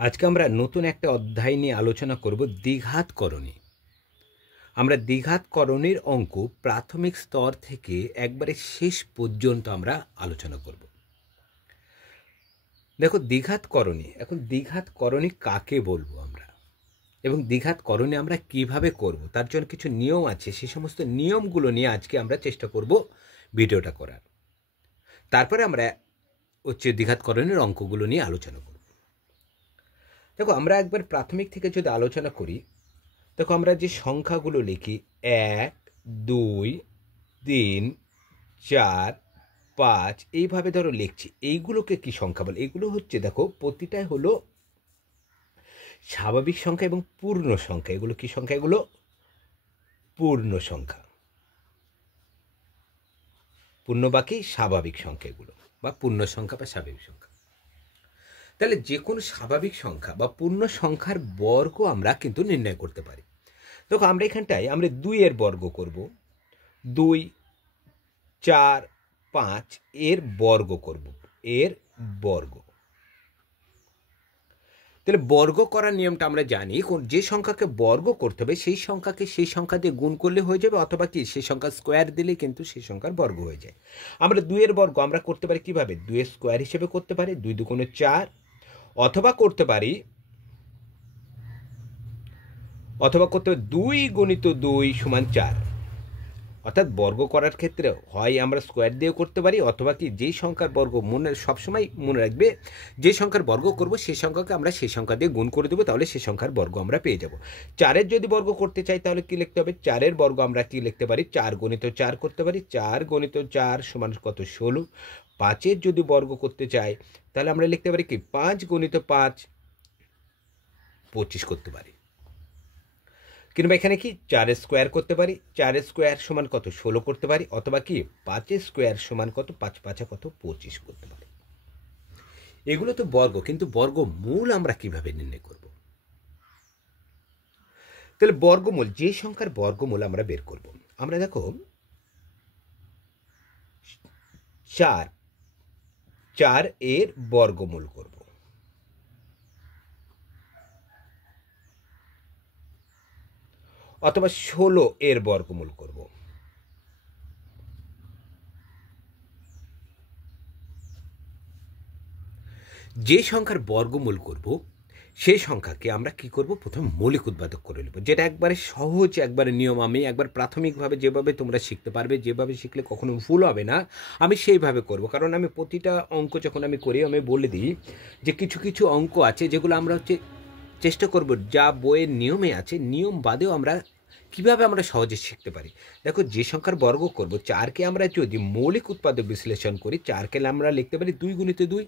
আজকে আমরা নতুন একটা অধ্যায় নিয়ে আলোচনা করব দ্বিঘাতকরণী। আমরা দ্বিঘাতকরণীর অঙ্ক প্রাথমিক স্তর থেকে একবারে শেষ পর্যন্ত আমরা আলোচনা করব। দেখো দ্বিঘাতকরণী, এখন দ্বিঘাতকরণী কাকে বলবো আমরা এবং দ্বিঘাতকরণী আমরা কিভাবে করব তার জন্য কিছু নিয়ম আছে, সেই সমস্ত নিয়মগুলো নিয়ে আজকে আমরা চেষ্টা করব ভিডিওটা করার। তারপরে আমরা দ্বিঘাতকরণীর অঙ্কগুলো নিয়ে আলোচনা করব। দেখো আমরা একবার প্রাথমিক থেকে যদি আলোচনা করি, দেখো আমরা যে সংখ্যাগুলো লিখি 1, 2, 3, 4, 5 এইভাবে ধরো লিখছি, এইগুলোকে কি সংখ্যা বলে? এগুলো হচ্ছে দেখো প্রতিটাই হলো স্বাভাবিক সংখ্যা এবং পূর্ণ সংখ্যা। এগুলো কি সংখ্যা? এগুলো পূর্ণ সংখ্যা। পূর্ণ বাকি স্বাভাবিক সংখ্যা এগুলো, বা পূর্ণ সংখ্যা বা স্বাভাবিক সংখ্যা। তাহলে যে কোনো স্বাভাবিক সংখ্যা বা পূর্ণ সংখ্যার বর্গ আমরা কিন্তু নির্ণয় করতে পারি। দেখো আমরা এখানটায় আমরা 2 এর বর্গ করব, 2, 4, 5 এর বর্গ করব, এর বর্গ। তাহলে বর্গ করার নিয়মটা আমরা জানি, যে সংখ্যাকে বর্গ করতে হবে সেই সংখ্যাকে সেই সংখ্যা দিয়ে গুণ করলে হয়ে যাবে, অথবা কি সেই সংখ্যা স্কোয়ার দিলে কিন্তু সেই সংখ্যার বর্গ হয়ে যায়। আমরা 2 এর বর্গ আমরা করতে পারি কিভাবে? 2 এর স্কোয়ার হিসেবে করতে পারি, 2 দুগুণে 4, অথবা করতে পারি 2 গুণিত 2 সমান 4। অর্থাৎ বর্গ করার ক্ষেত্রে হয় আমরা স্কোয়ার দিয়েও করতে পারি, অথবা কি যেই সংখ্যার বর্গ সবসময় মনে রাখবে, যে সংখ্যার বর্গ করব সেই সংখ্যাকে আমরা সেই সংখ্যা দিয়ে গুণ করে দেবো, তাহলে সেই সংখ্যার বর্গ আমরা পেয়ে যাব। 4-এর যদি বর্গ করতে চাই তাহলে কি লিখতে হবে? 4-এর বর্গ আমরা কি লিখতে পারি? 4 গুণিত 4 করতে পারি, 4 গুণিত 4 সমান কত? 16। 5-এর যদি বর্গ করতে চাই তাহলে আমরা লিখতে পারি কি? 5 গুণিত 5 25 করতে পারি। কিংবা এখানে কি 4 স্কোয়ার করতে পারি, 4 স্কোয়ার সমান কত? 16 করতে পারি, অথবা কি 5 স্কোয়ার সমান কত? 5 5 কত? 25 করতে পারি। এগুলো তো বর্গ, কিন্তু বর্গমূল আমরা কিভাবে নির্ণয় করব? তাহলে বর্গমূল, যে সংখ্যার বর্গমূল আমরা বের করব, আমরা দেখো 4 এর বর্গমূল করব, অথবা 16 এর বর্গমূল করব, যে সংখ্যার বর্গমূল করব সেই সংখ্যাকে আমরা কি করব? প্রথমে মৌলিক উৎপাদক করে নেব, যেটা একবারে সহজ, একবারে নিয়ম। আমি একবার প্রাথমিকভাবে যেভাবে তোমরা শিখতে পারবে, যেভাবে শিখলে কখনো ভুল হবে না, আমি সেইভাবে করব। কারণ আমি প্রতিটা অঙ্ক যখন আমি করি আমি বলে দিই যে কিছু কিছু অঙ্ক আছে যেগুলো আমরা চেষ্টা করব যা বইয়ের নিয়মে আছে, নিয়ম বাদেও আমরা কিভাবে আমরা সহজে শিখতে পারি। দেখো যে সংখ্যার বর্গ করব, 4কে আমরা যদি মৌলিক উৎপাদক বিশ্লেষণ করি, 4কে আমরা লিখতে পারি 2 গুণিত 2।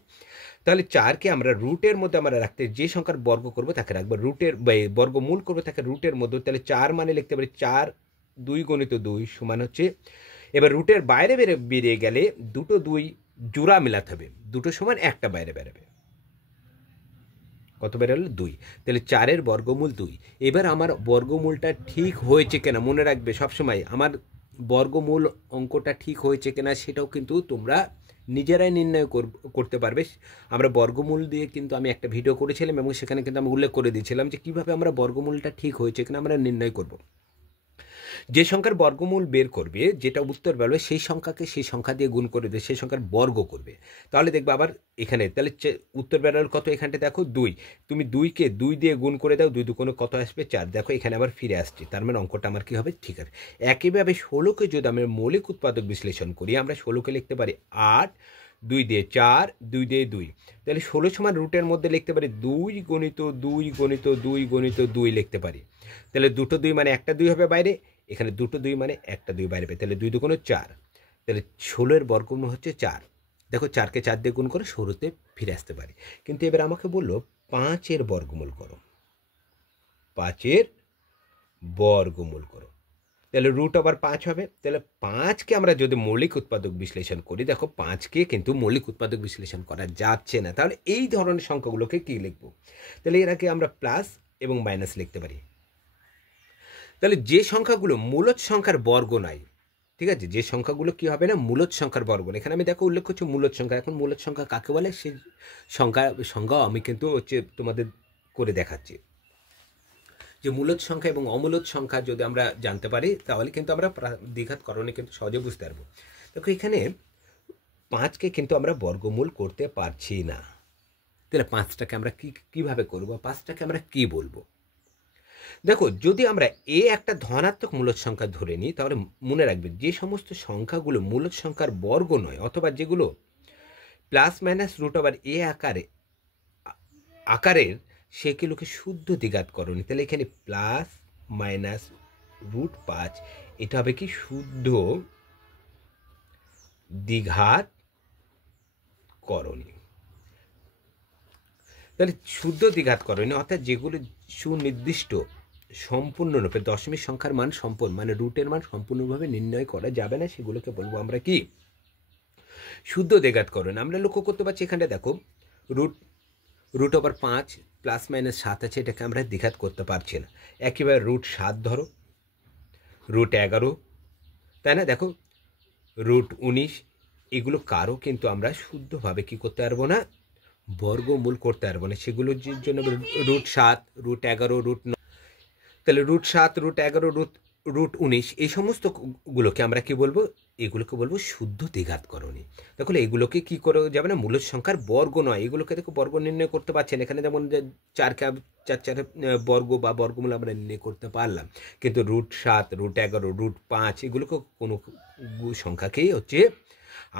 তাহলে 4কে আমরা রুটের মধ্যে আমরা রাখতে, যে সংখ্যার বর্গ করব তাকে রাখবো রুটের, বর্গমূল করবো তাকে রুটের মধ্যে। তাহলে 4 মানে লিখতে পারি 4 2 গুণিত 2 সমান হচ্ছে, এবার রুটের বাইরে বেরিয়ে গেলে দুটো 2 জোড়া মেলাতে হবে, দুটো সমান একটা বাইরে বেরোবে, কত বেরোলো? 2। তাহলে 4-এর বর্গমূল 2। এবার আমার বর্গমূলটা ঠিক হয়েছে কিনা মনে রাখবে সবসময়, আমার বর্গমূল অঙ্কটা ঠিক হয়েছে কিনা সেটাও কিন্তু তোমরা নিজেরাই নির্ণয় করতে পারবে। আমরা বর্গমূল দিয়ে কিন্তু আমি একটা ভিডিও করেছিলাম এবং সেখানে কিন্তু আমি উল্লেখ করে দিয়েছিলাম যে কীভাবে আমরা বর্গমূলটা ঠিক হয়েছে কিনা আমরা নির্ণয় করব। যে সংখ্যার বর্গমূল বের করবে, যেটা উত্তর বেরোবে, সেই সংখ্যাকে সেই সংখ্যা দিয়ে গুণ করে দেবে, সেই সংখ্যার বর্গ করবে। তাহলে দেখবে আবার এখানে তাহলে উত্তর বেরোল কত? এখানটা দেখো 2, তুমি 2কে 2 দিয়ে গুণ করে দাও, 2 দুগুণে কত আসবে? 4। দেখো এখানে আবার ফিরে আসছে, তার মানে অঙ্কটা আমার কী হবে? ঠিক আছে। একইভাবে 16কে যদি আমরা মৌলিক উৎপাদক বিশ্লেষণ করি, আমরা 16কে লিখতে পারি 8, 2 দিয়ে 4, 2 দিয়ে 2। তাহলে 16 সমান রুটের মধ্যে লিখতে পারি 2 গুণিত 2 গুণিত 2 গুণিত 2 লিখতে পারি। তাহলে দুটো 2 মানে একটা 2 হবে বাইরে, এখানে দুটো 2 মানে একটা 2 বাইরে পাই, তাহলে 2 দুগুণে 4। তাহলে 16-এর বর্গমূল হচ্ছে 4। দেখো 4কে 4 দিয়ে গুণ করে 16-তে ফিরে আসতে পারি। কিন্তু এবার আমাকে বললো 5-এর বর্গমূল করো, 5-এর বর্গমূল করো। তাহলে রুট আবার 5 হবে। তাহলে 5কে আমরা যদি মৌলিক উৎপাদক বিশ্লেষণ করি, দেখো 5কে কিন্তু মৌলিক উৎপাদক বিশ্লেষণ করা যাচ্ছে না। তাহলে এই ধরনের সংখ্যাগুলোকে কি লিখবো? তাহলে এর আগে আমরা প্লাস এবং মাইনাস লিখতে পারি। তাহলে যে সংখ্যাগুলো মূলদ সংখ্যার বর্গ নয়, ঠিক আছে, যে সংখ্যাগুলো কি হবে না? মূলদ সংখ্যার বর্গ। এখানে আমি উল্লেখ করছি মূলদ সংখ্যা। এখন মূলদ সংখ্যা কাকে বলে সেই সংজ্ঞাও আমি কিন্তু তোমাদের করে দেখাচ্ছি যে মূলদ সংখ্যা এবং অমূলদ সংখ্যা যদি আমরা জানতে পারি তাহলে কিন্তু আমরা দ্বিঘাতকরণে কিন্তু সহজে বুঝতে পারবো। দেখো এখানে 5কে কিন্তু আমরা বর্গমূল করতে পারছি না, তাহলে 5টাকে আমরা কিভাবে করব, 5টাকে আমরা কি বলবো? দেখো যদি আমরা একটা ধনাত্মক মূলদ সংখ্যা ধরে নিই তাহলে মনে রাখবে যে সমস্ত সংখ্যাগুলো মূলদ সংখ্যার বর্গ নয় অথবা যেগুলো প্লাস মাইনাস রুট ওভার আকারের সেগুলোকে শুদ্ধ দ্বিঘাতকরণী। তাহলে এখানে প্লাস মাইনাস রুট 5 এটা হবে কি শুদ্ধ দ্বিঘাতকরণী। তাহলে শুদ্ধ দ্বিঘাতকরণী অর্থাৎ যেগুলো সুনির্দিষ্ট সম্পূর্ণরূপে দশমিক সংখ্যার মান সম্পূর্ণ মানে রুটের মান সম্পূর্ণভাবে নির্ণয় করা যাবে না, সেগুলোকে বলবো আমরা কি শুদ্ধ দ্বিঘাতকরণ। আমরা লক্ষ্য করতে পারছি এখানে দেখো রুট ওভার 5 প্লাস মাইনাস 7 আছে, এটাকে আমরা দ্বিঘাত করতে পারছি না। একইভাবে রুট 7 ধরো, রুট 11, তাই না? দেখো রুট 19, এগুলো কারো কিন্তু আমরা শুদ্ধভাবে কি করতে পারবো না, বর্গমূল করতে পারবো না। সেগুলোর জন্য রুট 7, রুট 11, রুট 9, তাহলে রুট 7, রুট 11, রুট 19 এই সমস্তগুলোকে আমরা কি বলবো, এগুলোকে বলবো শুদ্ধ দ্বিঘাতকরণী। দেখো এগুলোকে কি করে যাবে না, মূলদ সংখ্যার বর্গ নয়, এগুলোকে দেখো বর্গ নির্ণয় করতে পারছেন। এখানে যেমন 4 বর্গ বা বর্গমূল আমরা নির্ণয় করতে পারলাম, কিন্তু রুট 7, রুট 11, রুট 5 এগুলোকে কোনো সংখ্যাকেই হচ্ছে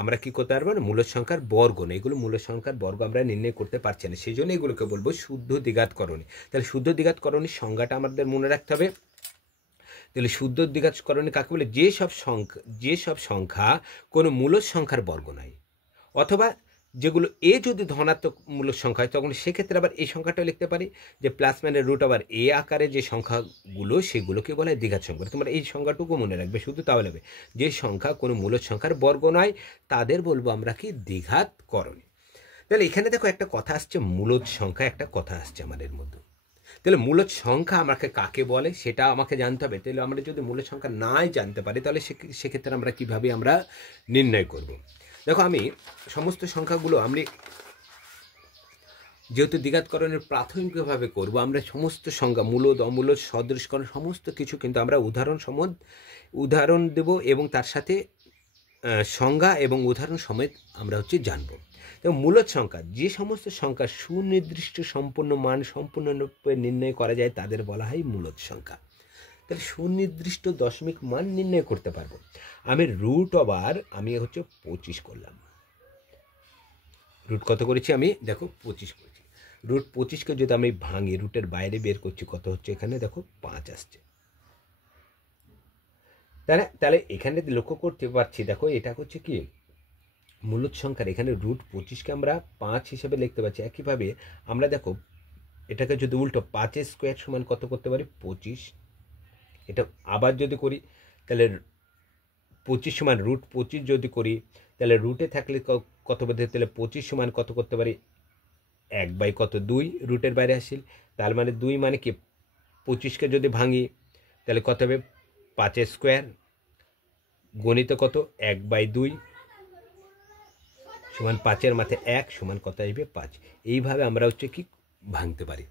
আমরা কি করতে পারবো না, মূলদ সংখ্যার বর্গ নয়, এগুলো মূলদ সংখ্যার বর্গ আমরা নির্ণয় করতে পারছি না, সেই জন্য এগুলোকে বলবো শুদ্ধ দ্বিঘাতকরণী। তাহলে শুদ্ধ দ্বিঘাতকরণীর সংজ্ঞাটা আমাদের মনে রাখতে হবে। তাহলে শুদ্ধ দ্বিঘাতকরণী কাকে বলে, যেসব সংখ্যা কোনো মূলদ সংখ্যার বর্গ নয়, অথবা যেগুলো যদি ধনাত্মক মূলদ সংখ্যা হয় তখন সেক্ষেত্রে আবার এই সংখ্যাটা লিখতে পারি যে প্লাস মাইনাস রুট ওভার আকারে যে সংখ্যাগুলো সেগুলোকে বলা হয় দ্বিঘাত সংখ্যা। তোমরা এই সংখ্যাটুকু মনে রাখবে, শুধু তাহলে হবে যে সংখ্যা কোনো মূলদ সংখ্যার বর্গ নয় তাদের বলবো আমরা কি দ্বিঘাতকরণী। তাহলে এখানে দেখো একটা কথা আসছে মূলদ সংখ্যা, একটা কথা আসছে আমাদের মধ্যে। তাহলে মূলদ সংখ্যা আমাকে কাকে বলে সেটা আমাকে জানতে হবে। তাহলে আমরা যদি মূলদ সংখ্যা নাই জানতে পারি তাহলে সেক্ষেত্রে আমরা কিভাবে আমরা নির্ণয় করব। দেখো আমি সমস্ত সংখ্যাগুলো আমি যেহেতু দ্বিঘাতকরণের প্রাথমিকভাবে করব, আমরা সমস্ত সংখ্যা মূলদ অমূলদ সদৃশকরণ সমস্ত কিছু কিন্তু আমরা উদাহরণ দেব এবং তার সাথে সংজ্ঞা এবং উদাহরণ সমেত আমরা হচ্ছে জানবো। এবং মূলদ সংখ্যা যে সমস্ত সংখ্যা সুনির্দিষ্ট সম্পূর্ণ মান সম্পূর্ণরূপে নির্ণয় করা যায় তাদের বলা হয় মূলদ সংখ্যা। তাহলে সুনির্দিষ্ট দশমিক মান নির্ণয় করতে পারবো। আমি রুট ওভার আমি হচ্ছে 25 করলাম, রুট কত করেছি আমি, দেখো 25 করেছি। রুট 25কে যদি আমি ভাঙি রুটের বাইরে বের করছি কত হচ্ছে, এখানে দেখো 5 আসছে, তাই না? তাহলে এখানে লক্ষ্য করতে পারছি দেখো এটা হচ্ছে কি মূলদ সংখ্যার, এখানে রুট 25কে আমরা 5 হিসেবে লিখতে পারছি। একইভাবে আমরা দেখো এটাকে যদি উল্টো 5 স্কোয়ার সমান কত করতে পারি 25, এটা আবার যদি করি তাহলে 25 সমান রুট 25 যদি করি তাহলে রুটে থাকলে কত বোধ, তাহলে 25 সমান কত করতে পারি 1/2 রুটের বাইরে আসিল, তার মানে 2 মানে কি 25কে যদি ভাঙি তাহলে কত হবে 5 স্কোয়ার গণিত কত 1/2 সমান 5 মাথায় 1 সমান কত আসবে 5। এইভাবে আমরা হচ্ছে কি ভাঙতে পারি।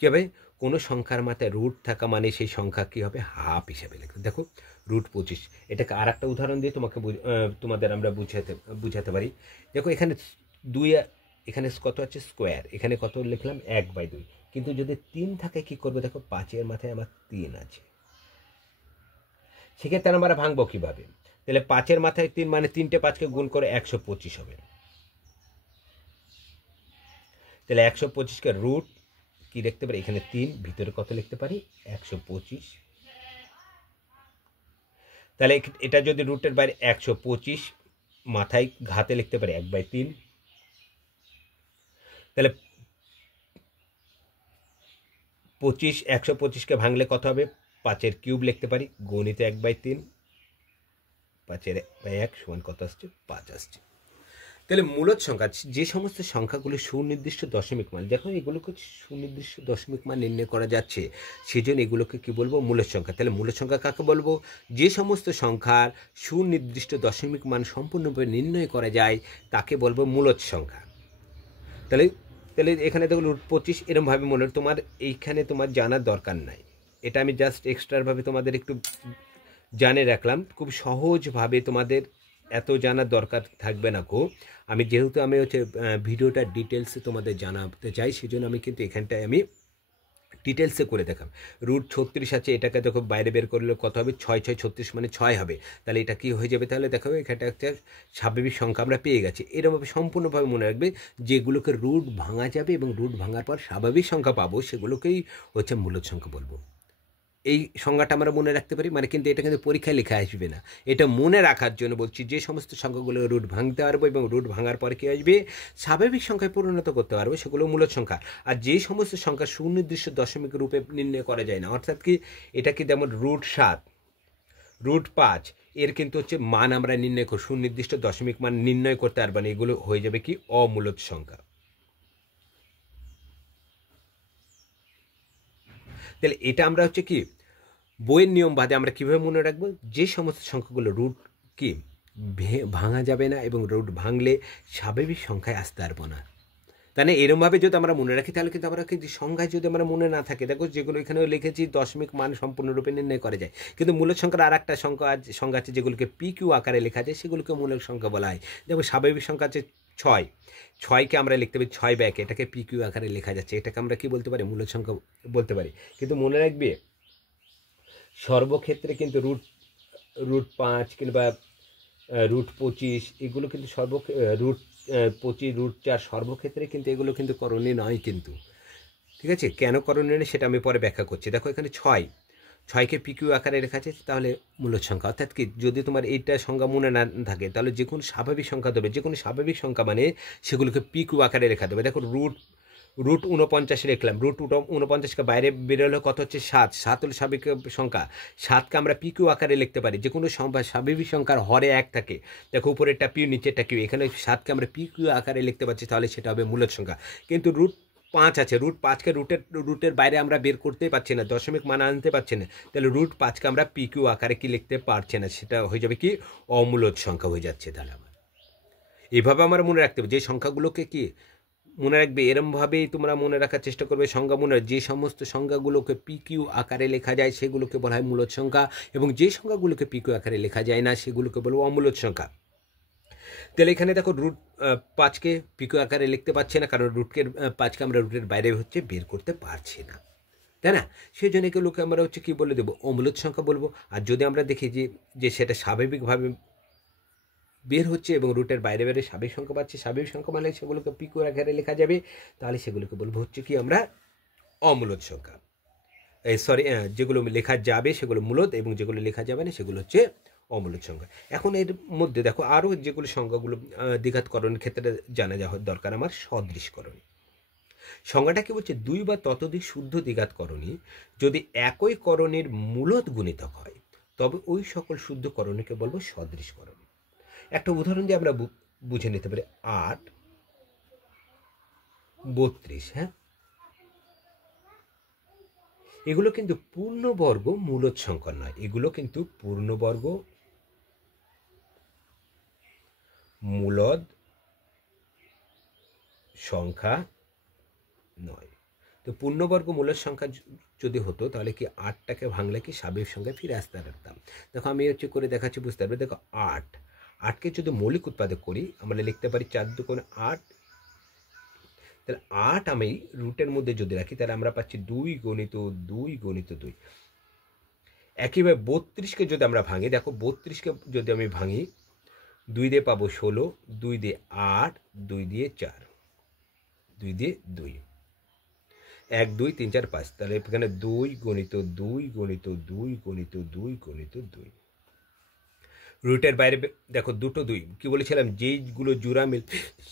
কী হবে, কোনো সংখ্যার মাথায় রুট থাকা মানে সেই সংখ্যা কী হবে হাফ হিসাবে লিখবে। দেখো রুট 25, এটাকে আর একটা উদাহরণ দিয়ে তোমাদের আমরা বুঝাতে পারি। দেখো এখানে 2 এখানে কত আছে স্কোয়ার, এখানে কত লিখলাম 1/2, কিন্তু যদি 3 থাকে কি করবে, দেখো 5 মাথায় আমার 3 আছে, সেক্ষেত্রে আমরা ভাঙবো কীভাবে, তাহলে 5 মাথায় 3 মানে 3টে 5কে গুণ করে 125 হবে। তাহলে 125কে রুট কি লিখতে পারি, এখানে 3 ভিতরে কত লিখতে পারি 125। তাহলে এটা যদি রুটের বাইরে 125 মাথায় ঘাতে লিখতে পারি 1/3। তাহলে 125কে ভাঙলে কত হবে 5 কিউব লিখতে পারি গণিত 1/3, 5/1 সমান কত আসছে 5 আসছে। তাহলে মূলদ সংখ্যা যে সমস্ত সংখ্যাগুলো সুনির্দিষ্ট দশমিক মান, দেখো এগুলোকে সুনির্দিষ্ট দশমিক মান নির্ণয় করা যাচ্ছে সেই জন্য এগুলোকে কি বলবো মূলদ সংখ্যা। তাহলে মূলদ সংখ্যা কাকে বলবো, যে সমস্ত সংখ্যার সুনির্দিষ্ট দশমিক মান সম্পূর্ণভাবে নির্ণয় করা যায় তাকে বলবো মূলদ সংখ্যা। তাহলে তাহলে এখানে দেখো রুট 25 এরমভাবে মনে তোমার এইখানে তোমার জানার দরকার নাই, এটা আমি জাস্ট এক্সট্রাভাবে তোমাদের একটু জানে রাখলাম, খুব সহজভাবে তোমাদের এত জানার দরকার থাকবে না গো। আমি যেহেতু আমি হচ্ছে ভিডিওটা ডিটেলসে তোমাদের জানাতে চাই, সেই জন্য আমি কিন্তু এখানটায় আমি ডিটেলসে করে দেখাম। রুট 36 আছে, এটাকে দেখো বাইরে বের করলে কত হবে, 6 6 36 মানে 6 হবে। তাহলে এটা কি হয়ে যাবে, তাহলে দেখো এখানটা একটা স্বাভাবিক সংখ্যা আমরা পেয়ে গেছি। এরকমভাবে সম্পূর্ণভাবে মনে রাখবে, যেগুলোকে রুট ভাঙা যাবে এবং রুট ভাঙার পর স্বাভাবিক সংখ্যা পাবো সেগুলোকেই হচ্ছে মূলদ সংখ্যা বলবো। এই সংজ্ঞাটা আমরা মনে রাখতে পারি, মানে কিন্তু এটা কিন্তু পরীক্ষায় লেখা আসবে না, এটা মনে রাখার জন্য বলছি। যে সমস্ত সংখ্যাগুলো রুট ভাঙতে পারবো এবং রুট ভাঙার পরে কী আসবে, স্বাভাবিক সংখ্যায় পরিণত করতে পারবো, সেগুলো মূলদ সংখ্যা। আর যে সমস্ত সংখ্যা সুনির্দিষ্ট দশমিক রূপে নির্ণয় করা যায় না, অর্থাৎ কি এটা কি যেমন রুট 7, রুট 5, এর কিন্তু হচ্ছে মান আমরা নির্ণয় করি, সুনির্দিষ্ট দশমিক মান নির্ণয় করতে পারবো না, এগুলো হয়ে যাবে কি অমূলদ সংখ্যা। তাহলে এটা আমরা হচ্ছে কি বইয়ের নিয়ম বাদে আমরা কীভাবে মনে রাখবো, যে সমস্ত সংখ্যাগুলো রুট কি ভাঙা যাবে না এবং রুট ভাঙলে স্বাভাবিক সংখ্যায় আসতে পারবো না। তাহলে এরমভাবে যদি আমরা মনে রাখি, তাহলে কিন্তু আমরা কিন্তু সংখ্যায় যদি আমরা মনে না থাকে, দেখো যেগুলো এখানেও লিখেছি দশমিক মান সম্পূর্ণরূপে নির্ণয় করা যায়, কিন্তু মূলদ সংখ্যার আর একটা সংখ্যা আছে যেগুলোকে PQ আকারে লেখা যায়, সেগুলোকে মূলদ সংখ্যা বলা হয়। যেমন স্বাভাবিক সংখ্যা আছে 6, 6কে আমরা লিখতে পারি 6 এটাকে PQ আকারে লেখা যাচ্ছে, এটাকে আমরা কি বলতে পারি, মূলদ সংখ্যা বলতে পারি। কিন্তু মনে রাখবে সর্বক্ষেত্রে কিন্তু রুট রুট 5 কিংবা রুট 25 এগুলো কিন্তু রুট 25, রুট 4 সর্বক্ষেত্রে কিন্তু এগুলো কিন্তু করণীয় নয় কিন্তু, ঠিক আছে? কেন করণীয় নেই সেটা আমি পরে ব্যাখ্যা করছি। দেখো এখানে 6কে PQ আকারে লেখা আছে, তাহলে মূলদ সংখ্যা। অর্থাৎ কি যদি তোমার এইটা সংখ্যা মনে না থাকে, তাহলে যে কোনো স্বাভাবিক সংখ্যা দেবে, যে কোনো স্বাভাবিক সংখ্যা মানে সেগুলোকে PQ আকারে লেখা দেবে। দেখো রুট 49 লিখলাম, রুট 49কে বাইরে বেরোলে কত হচ্ছে 7, 7 হলো স্বাভাবিক সংখ্যা, 7কে আমরা PQ আকারে লিখতে পারি। যে কোনো স্বাভাবিক সংখ্যার হরে 1 থাকে, দেখো উপরেরটা পিউ নিচেরটা কিউ, এখানে 7কে আমরা PQ আকারে লিখতে পারছি, তাহলে সেটা হবে মূলদ সংখ্যা। কিন্তু রুট 5 আছে, রুট 5কে রুটের বাইরে আমরা বের করতেই পারছি না, দশমিক মান আনতে পারছি না, তাহলে রুট 5কে আমরা PQ আকারে কি লিখতে পারছি না, সেটা হয়ে যাবে কি অমূলদ সংখ্যা হয়ে যাচ্ছে। তাহলে আমার এইভাবে আমরা মনে রাখতে হবে, যে সংখ্যাগুলোকে কি মনে রাখবে, এরমভাবেই তোমরা মনে রাখার চেষ্টা করবে সংখ্যা মনে, যে সমস্ত সংখ্যাগুলোকে PQ আকারে লেখা যায় সেগুলোকে বলা হয় মূলদ সংখ্যা, এবং যে সংখ্যাগুলোকে PQ আকারে লেখা যায় না সেগুলোকে বলবো অমূলদ সংখ্যা। তাহলে এখানে দেখো রুট 5কে PQ আকারে লিখতে পারছি না, কারণ রুটকে 5কে আমরা রুটের বাইরে হচ্ছে বের করতে পারছি না, তাই না? সেই জন্য এগুলোকে আমরা হচ্ছে কি বলে দেবো, অমূলদ সংখ্যা বলবো। আর যদি আমরা দেখি যে সেটা স্বাভাবিকভাবে বের হচ্ছে এবং রুটের বাইরে বাইরে স্বাভাবিক সংখ্যা পাচ্ছে, স্বাভাবিক সংখ্যা মানে সেগুলোকে PQ আকারে লেখা যাবে, তাহলে সেগুলোকে বলবো হচ্ছে কি আমরা অমূলদ সংখ্যা। সরি, যেগুলো লেখা যাবে সেগুলো মূলদ এবং যেগুলো লেখা যাবে না সেগুলো হচ্ছে অমূলদ সংখ্যা। এখন এর মধ্যে দেখো আরও যেগুলো সংখ্যাগুলো দ্বিঘাতকরণের ক্ষেত্রে জানা যাওয়া দরকার আমার সদৃশকরণ। সংজ্ঞাটা কি বলছে, 2 বা ততোধিক শুদ্ধ দ্বিঘাতকরণী যদি একই করণের মূলদ গুণিতক হয়, তবে ওই সকল শুদ্ধ করণীকে বলবো সদৃশকরণ। একটা উদাহরণ দিয়ে আমরা বুঝে নিতে পারি, 8, 32, হ্যাঁ, এগুলো কিন্তু পূর্ণবর্গ মূলদ সংখ্যা নয়, এগুলো কিন্তু পূর্ণবর্গ মূলদ সংখ্যা নয়। তো পূর্ণবর্গ মূলদ সংখ্যা যদি হতো, তাহলে কি 8টাকে ভাঙলে কি স্বাভাবিক সংখ্যায় ফিরে আসতে পারতাম। দেখো আমি হচ্ছে করে দেখাচ্ছি, বুঝতে পারবে। দেখো 8কে যদি মৌলিক উৎপাদক করি, আমরা লিখতে পারি 4 দুগুণে 8, তাহলে 8 আমি রুটের মধ্যে যদি রাখি, তাহলে আমরা পাচ্ছি 2 গুণিত 2 গুণিত 2। একইভাবে 32কে যদি আমরা ভাঙি, দেখো 32কে যদি আমি ভাঙি, 2 দিয়ে পাবো 16, 2 দিয়ে 8, 2 দিয়ে 4, 2 দিয়ে 2, 1 2 3 4 5, তাহলে এখানে 2 গুণিত 2 গুণিত 2 গুণিত 2 গুণিত 2। রুটের বাইরে দেখো দুটো 2, কি বলেছিলাম, যেইগুলো জোড়া মিল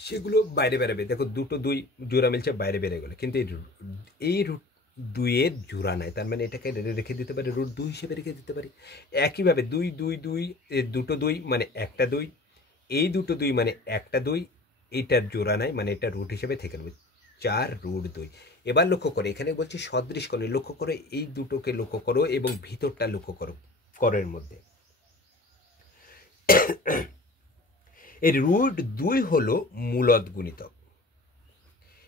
সেগুলো বাইরে বেরোবে। দেখো দুটো 2 জোড়া মিলছে, বাইরে বেড়ে গেলো, কিন্তু এই রুট 2-এর জোড়া নাই, তার মানে এটাকে রেখে দিতে পারি, রুট 2 হিসেবে রেখে দিতে পারি। একইভাবে 2 2 2, দুটো 2 মানে একটা 2, এই দুটো 2 মানে একটা 2, এইটার জোড়া নাই, মানে এটা রুট হিসেবে থেকে নেবে, 4 রুট 2। এবার লক্ষ্য করো, এখানে বলছি সদৃশকরণ, লক্ষ্য করো এই দুটোকে লক্ষ্য করো এবং ভিতরটা লক্ষ্য করো করের মধ্যে। এই রুট 2 হলো মূলদ গুণিতক,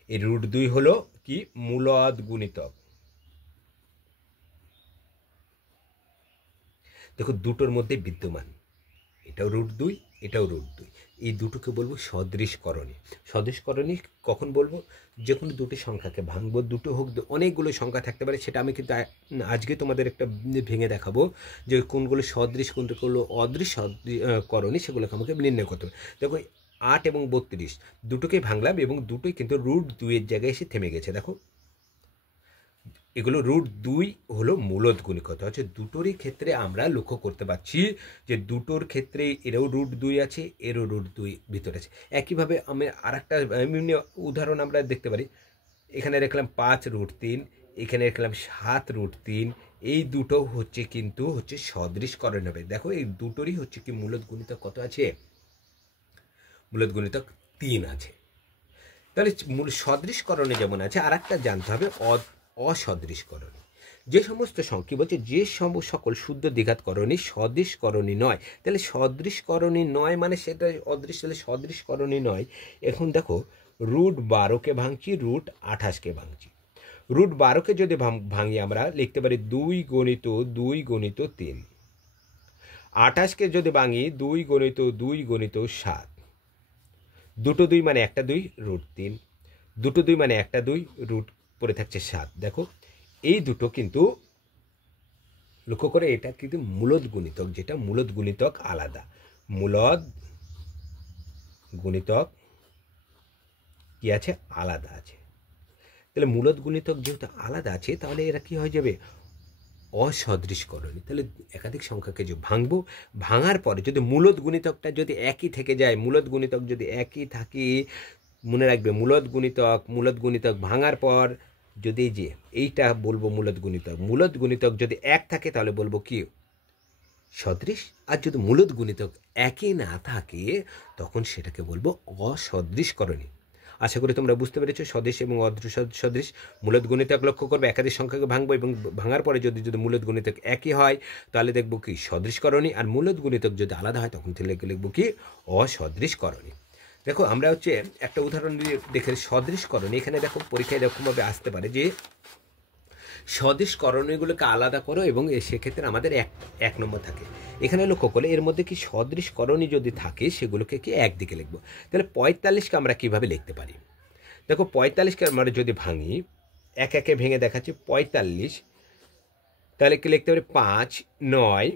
এই √2 হলো কি মূলদ গুণিতক। দেখো দুটোর মধ্যে বিদ্যমান, এটাও √2 এটাও √2, এই দুটোকে বলবো সদৃশকরণী। সদৃশকরণী কখন বলবো? যে কোনো দুটি সংখ্যাকে ভাঙবো, দুটো হোক অনেকগুলো সংখ্যা থাকতে পারে, সেটা আমি কিন্তু আজকে তোমাদের একটা ভেঙে দেখাবো যে কোনগুলো সদৃশ কোনগুলো অদৃশ করণী, সেগুলোকে আমাকে নির্ণয় করতে হবে। দেখো 8 এবং 32 দুটোকেই ভাঙলাম এবং দুটোই কিন্তু √2 এর জায়গায় এসে থেমে গেছে। দেখো এগুলো √2 হলো মূলদ গুণিতক, হচ্ছে দুটোরই ক্ষেত্রে আমরা লক্ষ্য করতে পারছি যে দুটোর ক্ষেত্রে এরও √2 আছে, এরও √2 ভিতরে আছে। একইভাবে আমি আর একটা উদাহরণ আমরা দেখতে পারি। এখানে দেখলাম 5√3, এখানে দেখলাম 7√3, এই দুটো হচ্ছে কিন্তু হচ্ছে সদৃশকরণ হবে। দেখো এই দুটোরই হচ্ছে কি মূলদ গুণিতক কত আছে? মূলদ গুণিতক 3 আছে। তাহলে সদৃশকরণে যেমন আছে, আর একটা জানতে হবে অসদৃশকরণী। যে সমস্ত সংখ্যা বলছে যে সকল শুদ্ধ দ্বিঘাতকরণী সদৃশকরণী নয়, তাহলে সদৃশকরণী নয় মানে সেটা অদৃশ, তাহলে সদৃশকরণী নয়। এখন দেখো √12কে ভাঙছি, √28কে ভাঙছি। √12কে যদি ভাঙি আমরা লিখতে পারি 2 × 2 × 3। 28কে যদি ভাঙি 2 × 2 × 7। দুটো 2 মানে একটা 2 √3, দুটো 2 মানে একটা 2 রুট পড়ে থাকছে 7। দেখো এই দুটো কিন্তু লক্ষ্য করে এটা কিন্তু মূলদ গুণিতক, যেটা মূলদ গুণিতক আলাদা। মূলদ গুণিতক কি আছে? আলাদা আছে। তাহলে মূলদ গুণিতক যেহেতু আলাদা আছে, তাহলে এরা কি হয়ে যাবে? অসদৃশকরণী। তাহলে একাধিক সংখ্যাকে যে ভাঙবো, ভাঙার পরে যদি মূলদ গুণিতকটা যদি একই থেকে যায়, মূলদ গুণিতক যদি একই থাকে, মনে রাখবে মূলদ গুণিতক ভাঙার পর যদি যে এইটা বলবো মূলদ গুণিতক যদি এক থাকে তাহলে বলবো কি? সদৃশ। আর যদি মূলদ গুণিতক একই না থাকে তখন সেটাকে বলবো অসদৃশকরণী। আশা করি তোমরা বুঝতে পেরেছো সদৃশ এবং সদৃশ। মূলদ গুণিতক লক্ষ্য করবে, একাধিক সংখ্যাকে ভাঙবো এবং ভাঙার পরে যদি মূলদ গুণিতক একই হয় তাহলে দেখবো কি? সদৃশকরণী। আর মূলদ গুণিতক যদি আলাদা হয় তখন লিখবো কি? অসদৃশকরণী। দেখো আমরা হচ্ছে একটা উদাহরণ দিয়ে দেখে সদৃশকরণী। এখানে দেখো পরীক্ষায় এরকমভাবে আসতে পারে যে সদৃশকরণীগুলোকে আলাদা করো এবং সেক্ষেত্রে আমাদের এক নম্বর থাকে। এখানে লক্ষ্য করলে এর মধ্যে কি সদৃশকরণী যদি থাকে সেগুলোকে কি একদিকে লিখবো। তাহলে 45কে আমরা কিভাবে লিখতে পারি? দেখো 45কে আমরা যদি ভাঙি, একে ভেঙে দেখাচ্ছি। 45 তাহলে কি লিখতে পারি? 5, 9,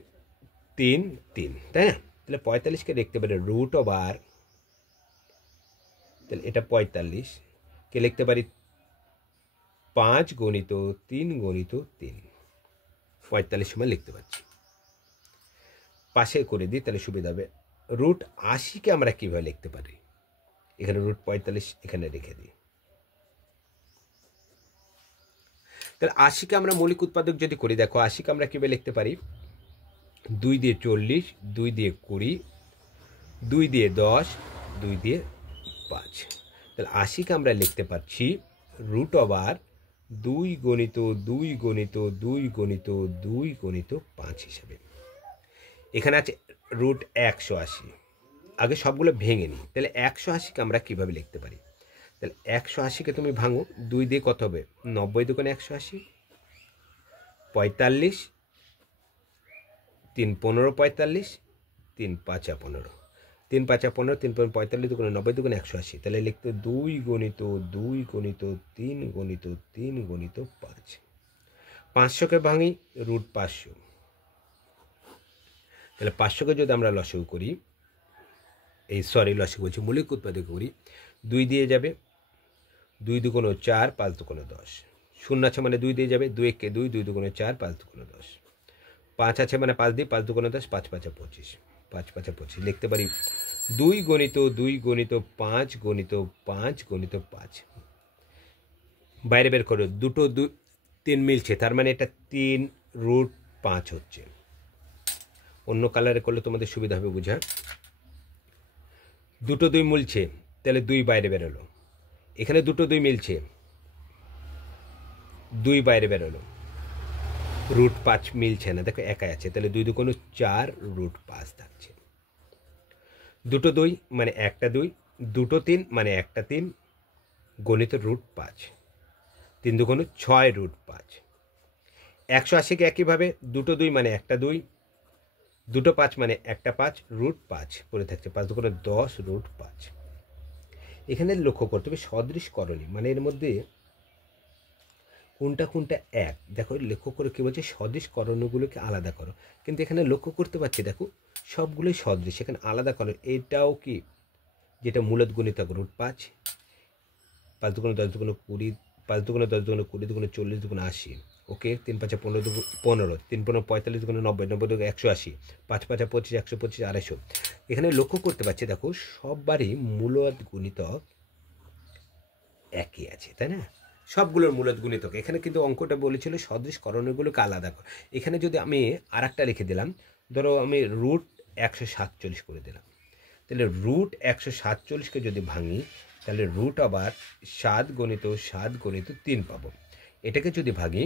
3, 3, তাই না? তাহলে 45কে লিখতে পারি √, তাহলে এটা 45কে লিখতে পারি 5 × 3 × 3, 45 সময় লিখতে পারছি। পাশে করে দিই তাহলে সুবিধা হবে। √80কে আমরা কীভাবে লিখতে পারি? এখানে √45 এখানে রেখে দিই। তাহলে 80কে আমরা মৌলিক উৎপাদক যদি করি, দেখো 80কে আমরা কীভাবে লিখতে পারি? 2 দিয়ে 40, 2 দিয়ে 20, 2 দিয়ে 10, 2 দিয়ে 5। তাহলে 80কে আমরা লিখতে পারছি √2 × 2 × 2 × 2 × 5 হিসাবে। এখানে আছে √180। আগে সবগুলো ভেঙে নিই। তাহলে 180কে আমরা কীভাবে লিখতে পারি? তাহলে 180কে তুমি ভাঙো, 2 দিয়ে কত হবে? 90 × 180, 45, 3 15 45, 3 5 15, 3 5 15, 3 45, 2 90, 2 180। তাহলে লিখতে 2 × 2 × 3 × 3 × 5। 500কে ভাঙি √500। তাহলে 500কে যদি আমরা লসাগু করি, লসাগু বলছি, মৌলিক উৎপাদক করি, 2 দিয়ে যাবে, 2 2 4, 5 2 10, 0 আছে মানে 2 দিয়ে যাবে, 2 1 2, 2 2 4, 5 2 10, 5 আছে মানে 5 দিয়ে, 5 2 10, 5 5 25, 5 5 25 লিখতে পারি 2 × 2 × 5 × 5 × 5। বাইরে বের করো, দুটো 3 মিলছে, তার মানে এটা 3 √5 হচ্ছে। অন্য কালারে করলে তোমাদের সুবিধা হবে বোঝা। দুটো 2 মিলছে, তাহলে 2 বাইরে বেরোলো। এখানে দুটো 2 মিলছে, 2 বাইরে বেরোলো। √5 মিলছে না, দেখো একাই আছে, তাহলে 2 2 4 √5 থাকছে। দুটো 2 মানে একটা 2, দুটো 3 মানে একটা 3, গণিত √5, 3 × 6 √5। 180কে একইভাবে 2 2 মানে 1 2, 2 5 মানে 1 5 √5 পড়ে থাকছে, 5 2 10 √5। এখানে লক্ষ্য করতে হবে সদৃশ করণী, মানে এর মধ্যে কোনটা কোনটা এক। দেখো লক্ষ্য করে কী বলছে, সদৃশ করণীগুলোকে আলাদা করো। কিন্তু এখানে লক্ষ্য করতে পারছি দেখো সবগুলোই সদৃশ, এখানে আলাদা করো। এটাও কি, যেটা মূলত গুণিতক √5, 5 2 10 2 20, 5 2 10 2 20 2 40 2 80। ওকে, 3 5 15 15, 3 15 45 2 90, 90 180, 5 5 25 125 250। এখানে লক্ষ্য করতে পারছি দেখো সববারই মূলত গুণিতক একই আছে, তাই না? সবগুলোর মূলত গুণিতক। এখানে কিন্তু অঙ্কটা বলেছিল সদৃশ করণীগুলোকে আলাদা কর। এখানে যদি আমি আর একটা লিখে দিলাম, ধরো আমি √147 করে দিলাম, তাহলে √147কে যদি ভাঙি তাহলে আবার 7 × 7 × 3 পাবো। এটাকে যদি ভাঙি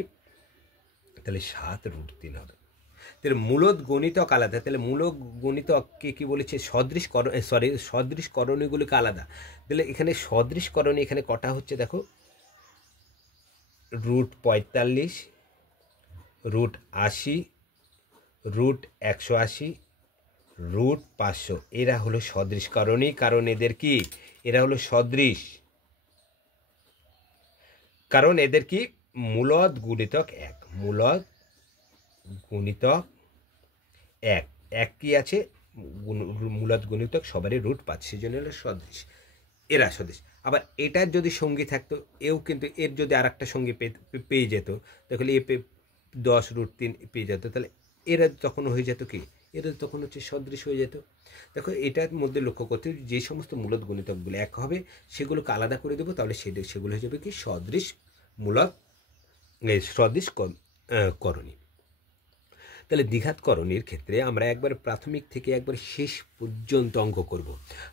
তাহলে 7 √3 হবে। তাহলে মূলত গণিতক আলাদা, তাহলে মূলত গণিতককে কি বলেছে, সদৃশ করণীগুলোকে আলাদা। তাহলে এখানে সদৃশ করণী এখানে কটা হচ্ছে দেখো, √45, √80, √180, √500। এরা হলো সদৃশ করণী, কারণ এদের কি, এরা হলো সদৃশ, কারণ এদের কি মূলত গুণিতক এক, মূলত গুণিতক এক, এক কি আছে, মূলত গুণিতক সবারই √5, সেই জন্য হলো সদৃশ, এরা সদৃশ। আবার এটার যদি সঙ্গী থাকতো, এও কিন্তু এর যদি আর একটা সঙ্গী পেয়ে যেত, তাহলে এ 10 √3 পেয়ে যেত, তাহলে এরা তখন হয়ে যেত কি, এরা তখন হচ্ছে সদৃশ হয়ে যেত। দেখো এটার মধ্যে লক্ষ্য করতে, যে সমস্ত মূলত গুণিতকগুলো এক হবে সেগুলোকে আলাদা করে দেবো, তাহলে সেগুলো হয়ে যাবে কি সদৃশ মূলক, সদৃশ করণী। তাহলে দ্বিঘাত করণীর ক্ষেত্রে আমরা একবার প্রাথমিক থেকে একবার শেষ পর্যন্ত অঙ্ক করব।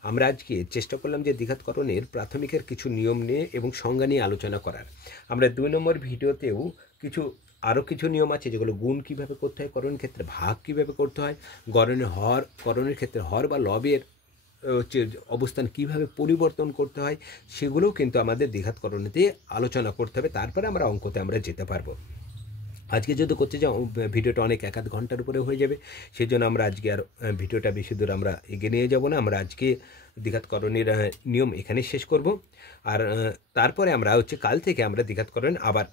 আমরা আজকে চেষ্টা করলাম যে দ্বিঘাত করণের প্রাথমিকের কিছু নিয়ম নিয়ে এবং সংজ্ঞা নিয়ে আলোচনা করার। আমরা 2 নম্বর ভিডিওতেও আরও কিছু নিয়ম আছে, যেগুলো গুণ কীভাবে করতে হয়, করণের ক্ষেত্রে ভাগ কীভাবে করতে হয়, করণের ক্ষেত্রে হর বা লবের হচ্ছে অবস্থান কীভাবে পরিবর্তন করতে হয়, সেগুলোও কিন্তু আমাদের দ্বিঘাত করণীতে আলোচনা করতে হবে, তারপরে আমরা অঙ্কতে আমরা যেতে পারবো। আজকে যদি করতে যাও ভিডিওটা অনেক 1-1 ঘন্টার উপরে হয়ে যাবে, সেই জন্য আমরা আজকে আর ভিডিওটা বেশি দূর আমরা এগিয়ে নিয়ে যাব না। আমরা আজকে দ্বিঘাত করণের নিয়ম এখানে শেষ করব, আর তারপরে আমরা হচ্ছে কাল থেকে আমরা দ্বিঘাত করণ আবার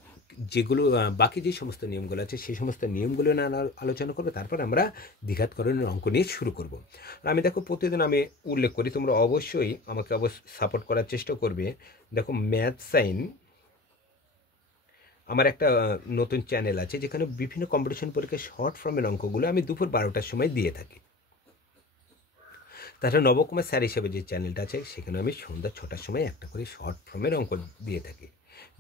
যেগুলো বাকি যে সমস্ত নিয়মগুলো আছে সেই সমস্ত নিয়মগুলো না আলোচনা করবো, তারপর আমরা দ্বিঘাত করণের অঙ্ক নিয়ে শুরু করব। আর আমি দেখো প্রতিদিন আমি উল্লেখ করি, তোমরা অবশ্যই আমাকে সাপোর্ট করার চেষ্টা করবে। দেখো ম্যাথ সাইন আমার একটা নতুন চ্যানেল আছে, যেখানে বিভিন্ন কম্পিটিশন পরীক্ষার শর্ট ফর্মের অঙ্কগুলো আমি দুপুর 12টার সময় দিয়ে থাকি। তাছাড়া নবকুমার স্যার হিসেবে যে চ্যানেলটা আছে, সেখানে আমি সন্ধ্যা 6টার সময় একটা করে শর্ট ফর্মের অঙ্ক দিয়ে থাকি।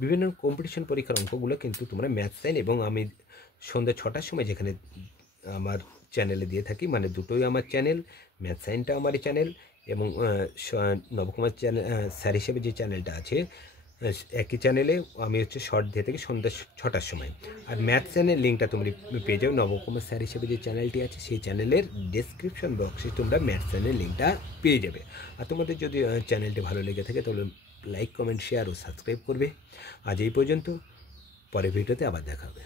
বিভিন্ন কম্পিটিশন পরীক্ষার অঙ্কগুলো কিন্তু তোমরা ম্যাথ সাইন এবং আমি সন্ধ্যা 6টার সময় যেখানে আমার চ্যানেলে দিয়ে থাকি, মানে দুটোই আমার চ্যানেল, ম্যাথ সাইনটা আমারই চ্যানেল এবং নবকুমার চ্যানেল স্যার হিসেবে যে চ্যানেলটা আছে একই চ্যানেলে আমি হচ্ছে শর্ট দিয়ে থাকি সন্ধ্যা 6টার সময়। আর ম্যাথ চ্যানেল লিঙ্কটা তোমরা পেয়ে যাও, নবকুমার স্যার হিসেবে যে চ্যানেলটি আছে সেই চ্যানেলের ডেসক্রিপশন বক্সে তোমরা ম্যাথ চ্যানেল লিঙ্কটা পেয়ে যাবে। আর তোমাদের যদি চ্যানেলটি ভালো লেগে থাকে তাহলে লাইক, কমেন্ট, শেয়ার ও সাবস্ক্রাইব করবে। আজ এই পর্যন্ত, পরের ভিডিওতে আবার দেখা হবে।